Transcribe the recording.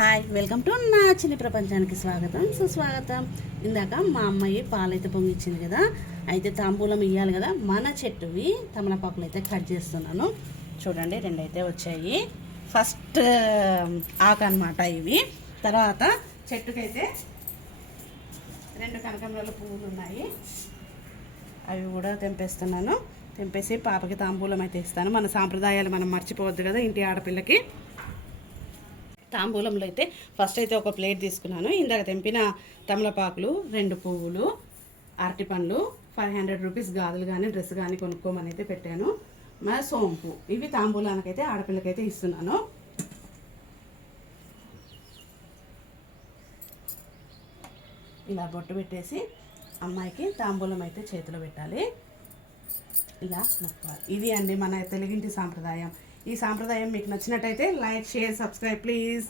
Hi, welcome to నా చిన్ని ప్రపంచానికి స్వాగతం సుస్వాగతం. ఇందాక మా అమ్మాయి పాలైతే పొంగిచ్చింది కదా, అయితే తాంబూలం ఇవ్వాలి కదా. మన చెట్టువి తమలపాకులు అయితే కట్ చేస్తున్నాను. చూడండి, రెండు అయితే వచ్చాయి. ఫస్ట్ ఆకు అనమాట ఇవి. తర్వాత చెట్టుకైతే రెండు కనకాంబరాల పువ్వులు ఉన్నాయి, అవి కూడా తెంపేస్తున్నాను. తెంపేసి పాపకి తాంబూలం అయితే ఇస్తాను. మన సాంప్రదాయాలు మనం మర్చిపోవద్దు కదా ఇంటి ఆడపిల్లకి. తాంబూలంలో అయితే ఫస్ట్ అయితే ఒక ప్లేట్ తీసుకున్నాను. ఇందాక తెంపిన తమలపాకులు, రెండు పువ్వులు, అరటి పండ్లు, 500 రూపీస్ గాజులు కానీ డ్రెస్ కానీ కొనుక్కోమని అయితే పెట్టాను. మన సోంపు, ఇవి తాంబూలానికైతే ఆడపిల్లకైతే ఇస్తున్నాను. ఇలా బొట్టు పెట్టేసి అమ్మాయికి తాంబూలం అయితే చేతిలో పెట్టాలి. ఇలా నొక్కాలి. ఇది అండి మన తెలుగింటి సాంప్రదాయం. ఈ సాంప్రదాయం మీకు నచ్చినట్టయితే లైక్, షేర్, సబ్స్క్రైబ్ ప్లీజ్.